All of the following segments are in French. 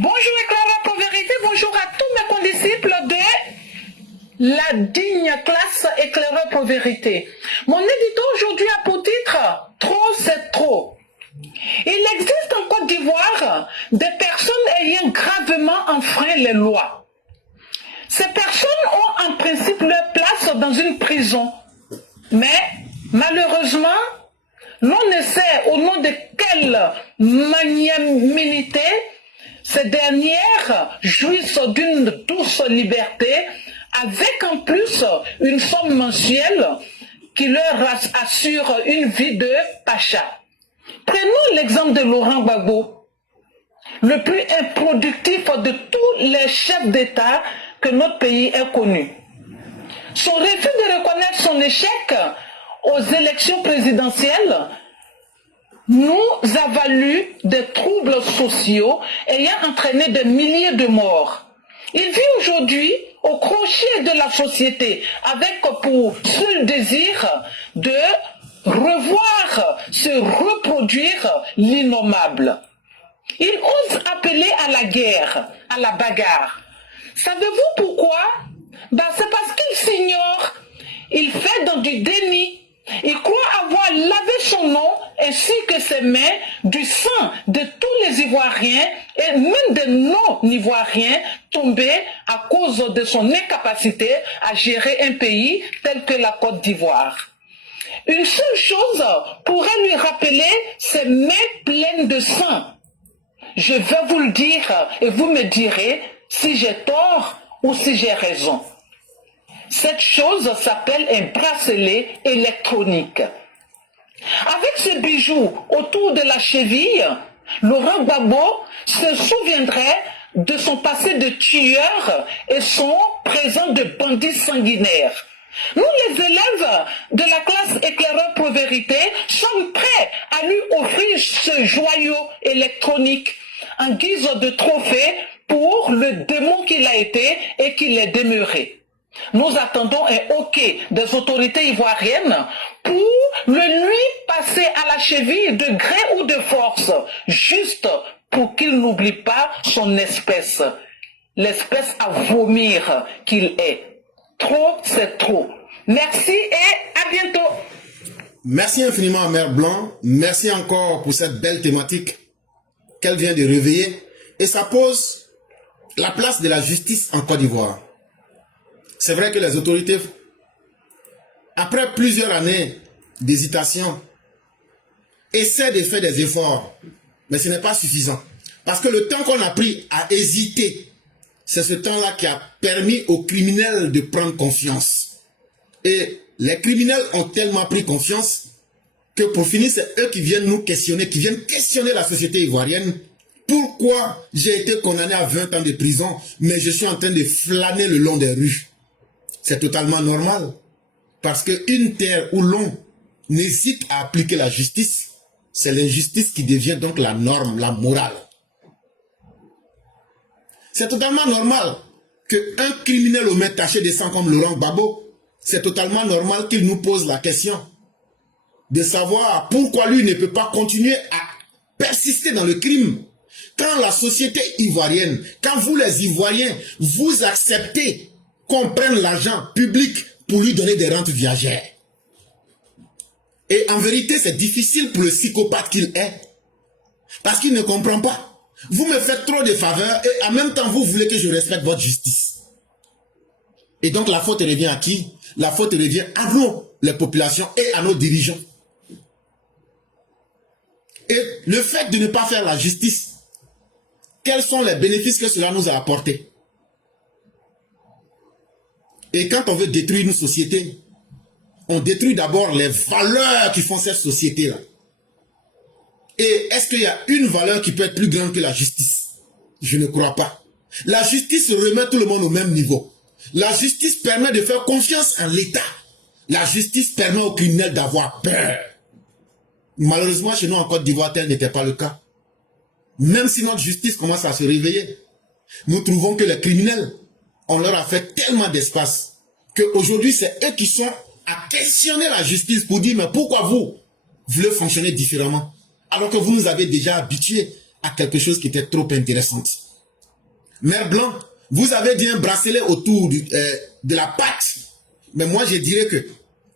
Bonjour Éclaireur pour vérité, bonjour à tous mes condisciples de la digne classe Éclaireur pour vérité. Mon édito aujourd'hui a pour titre « Trop c'est trop ». Il existe en Côte d'Ivoire des personnes ayant gravement enfreint les lois. Ces personnes ont en principe leur place dans une prison. Mais malheureusement, l'on ne sait au nom de quelle magnanimité ces dernières jouissent d'une douce liberté avec en plus une somme mensuelle qui leur assure une vie de pacha. Prenons l'exemple de Laurent Gbagbo, le plus improductif de tous les chefs d'État que notre pays ait connu. Son refus de reconnaître son échec aux élections présidentielles nous a valu des troubles sociaux ayant entraîné des milliers de morts. Il vit aujourd'hui au crochet de la société avec pour seul désir de revoir se reproduire l'innommable. Il ose appeler à la guerre, à la bagarre. Savez-vous pourquoi? C'est parce qu'il s'ignore. Il fait dans du déni. Il croit avoir lavé son nom ainsi que ses mains du sang de tous les Ivoiriens et même des non-Ivoiriens tombés à cause de son incapacité à gérer un pays tel que la Côte d'Ivoire. Une seule chose pourrait lui rappeler ses mains pleines de sang. Je vais vous le dire et vous me direz si j'ai tort ou si j'ai raison. Cette chose s'appelle un bracelet électronique. Avec ce bijou autour de la cheville, Laurent Gbagbo se souviendrait de son passé de tueur et son présent de bandit sanguinaire. Nous, les élèves de la classe Éclaireur pour vérité, sommes prêts à lui offrir ce joyau électronique en guise de trophée pour le démon qu'il a été et qu'il est demeuré. Nous attendons un OK des autorités ivoiriennes pour le lui passer à la cheville de gré ou de force, juste pour qu'il n'oublie pas son espèce, l'espèce à vomir qu'il est. Trop, c'est trop. Merci et à bientôt. Merci infiniment, Mère Blanc. Merci encore pour cette belle thématique qu'elle vient de réveiller. Et ça pose la place de la justice en Côte d'Ivoire. C'est vrai que les autorités, après plusieurs années d'hésitation, essaient de faire des efforts. Mais ce n'est pas suffisant. Parce que le temps qu'on a pris à hésiter, c'est ce temps-là qui a permis aux criminels de prendre confiance. Et les criminels ont tellement pris confiance que pour finir, c'est eux qui viennent nous questionner, qui viennent questionner la société ivoirienne. Pourquoi j'ai été condamné à 20 ans de prison, mais je suis en train de flâner le long des rues? C'est totalement normal. Parce qu'une terre où l'on n'hésite à appliquer la justice, c'est l'injustice qui devient donc la norme, la morale. C'est totalement normal qu'un criminel au main taché de sang comme Laurent Gbagbo, c'est totalement normal qu'il nous pose la question de savoir pourquoi lui ne peut pas continuer à persister dans le crime. Quand la société ivoirienne, quand vous les Ivoiriens, vous acceptez qu'on prenne l'argent public pour lui donner des rentes viagères. Et en vérité, c'est difficile pour le psychopathe qu'il est. Parce qu'il ne comprend pas. Vous me faites trop de faveurs et en même temps, vous voulez que je respecte votre justice. Et donc, la faute revient à qui? La faute revient à nous, les populations, et à nos dirigeants. Et le fait de ne pas faire la justice, quels sont les bénéfices que cela nous a apportés? Et quand on veut détruire une société, on détruit d'abord les valeurs qui font cette société-là. Et est-ce qu'il y a une valeur qui peut être plus grande que la justice? Je ne crois pas. La justice remet tout le monde au même niveau. La justice permet de faire confiance en l'État. La justice permet aux criminels d'avoir peur. Malheureusement, chez nous en Côte d'Ivoire, tel n'était pas le cas. Même si notre justice commence à se réveiller, nous trouvons que les criminels, on leur a fait tellement d'espace qu'aujourd'hui, c'est eux qui sont à questionner la justice pour dire, mais pourquoi vous voulez fonctionner différemment? Alors que vous nous avez déjà habitués à quelque chose qui était trop intéressant. Mère Blanc, vous avez dit un bracelet autour de la patte. Mais moi, je dirais que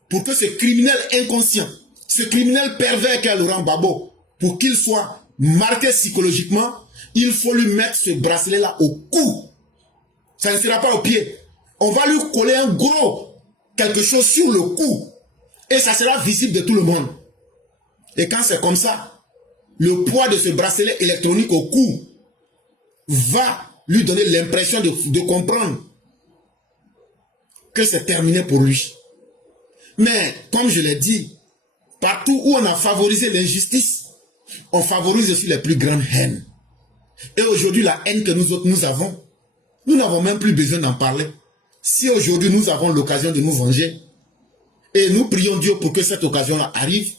pour que ce criminel inconscient, ce criminel pervers qu'est Laurent Gbagbo, pour qu'il soit marqué psychologiquement, il faut lui mettre ce bracelet-là au cou. Ça ne sera pas au pied. On va lui coller un gros quelque chose sur le cou. Et ça sera visible de tout le monde. Et quand c'est comme ça, le poids de ce bracelet électronique au cou va lui donner l'impression de comprendre que c'est terminé pour lui. Mais, comme je l'ai dit, partout où on a favorisé l'injustice, on favorise aussi les plus grandes haines. Et aujourd'hui, la haine que nous avons, nous n'avons même plus besoin d'en parler. Si aujourd'hui nous avons l'occasion de nous venger, et nous prions Dieu pour que cette occasion-là arrive,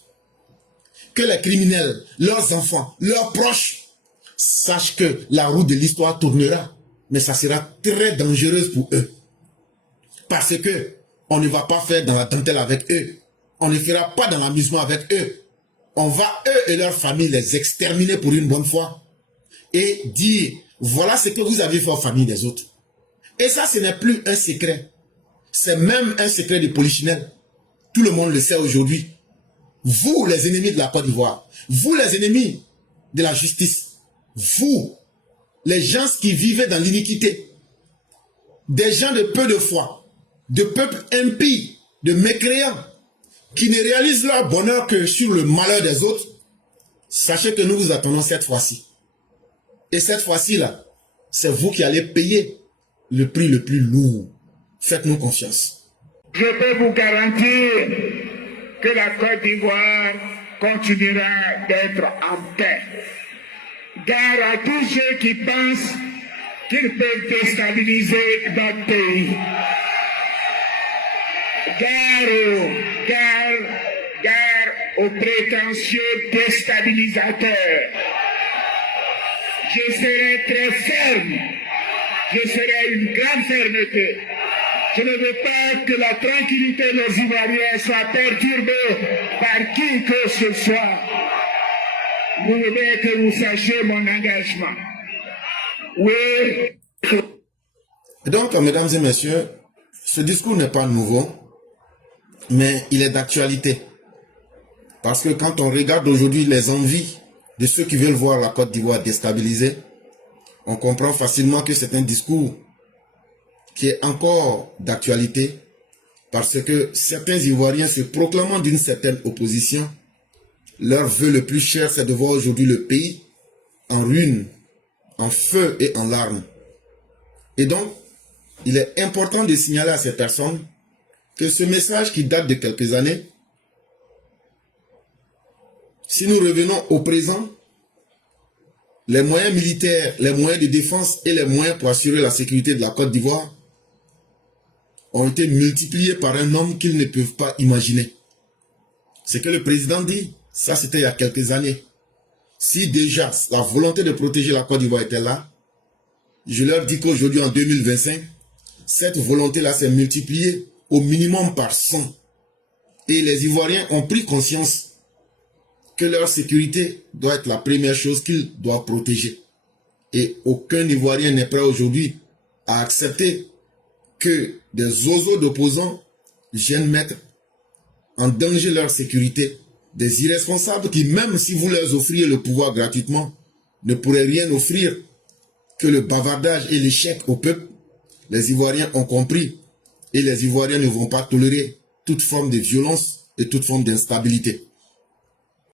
que les criminels, leurs enfants, leurs proches, sachent que la roue de l'histoire tournera, mais ça sera très dangereux pour eux. Parce que on ne va pas faire dans la dentelle avec eux. On ne fera pas dans l'amusement avec eux. On va, eux et leurs familles, les exterminer pour une bonne fois. Et dire, voilà ce que vous avez fait aux familles des autres. Et ça, ce n'est plus un secret. C'est même un secret de polichinelle. Tout le monde le sait aujourd'hui. Vous, les ennemis de la Côte d'Ivoire, vous, les ennemis de la justice, vous, les gens qui vivaient dans l'iniquité, des gens de peu de foi, de peuples impies, de mécréants, qui ne réalisent leur bonheur que sur le malheur des autres, sachez que nous vous attendons cette fois-ci. Et cette fois-ci là, c'est vous qui allez payer le prix le plus lourd. Faites-nous confiance. Je peux vous garantir que la Côte d'Ivoire continuera d'être en paix. Gare à tous ceux qui pensent qu'ils peuvent déstabiliser notre pays. Gare aux prétentieux déstabilisateurs. Je serai très ferme. Je serai une grande fermeté. Je ne veux pas que la tranquillité de nos Ivoiriens soit perturbée par qui que ce soit. Vous voulez que vous sachiez mon engagement. Oui. Donc, mesdames et messieurs, ce discours n'est pas nouveau, mais il est d'actualité. Parce que quand on regarde aujourd'hui les envies de ceux qui veulent voir la Côte d'Ivoire déstabilisée, on comprend facilement que c'est un discours qui est encore d'actualité parce que certains Ivoiriens se proclamant d'une certaine opposition, leur vœu le plus cher, c'est de voir aujourd'hui le pays en ruine, en feu et en larmes. Et donc, il est important de signaler à ces personnes que ce message qui date de quelques années, si nous revenons au présent, les moyens militaires, les moyens de défense et les moyens pour assurer la sécurité de la Côte d'Ivoire ont été multipliés par un nombre qu'ils ne peuvent pas imaginer. Ce que le président dit, ça c'était il y a quelques années. Si déjà la volonté de protéger la Côte d'Ivoire était là, je leur dis qu'aujourd'hui en 2025, cette volonté-là s'est multipliée au minimum par 100. Et les Ivoiriens ont pris conscience que leur sécurité doit être la première chose qu'ils doivent protéger. Et aucun Ivoirien n'est prêt aujourd'hui à accepter que des oiseaux d'opposants viennent mettre en danger leur sécurité. Des irresponsables qui, même si vous leur offriez le pouvoir gratuitement, ne pourraient rien offrir que le bavardage et l'échec au peuple. Les Ivoiriens ont compris et les Ivoiriens ne vont pas tolérer toute forme de violence et toute forme d'instabilité.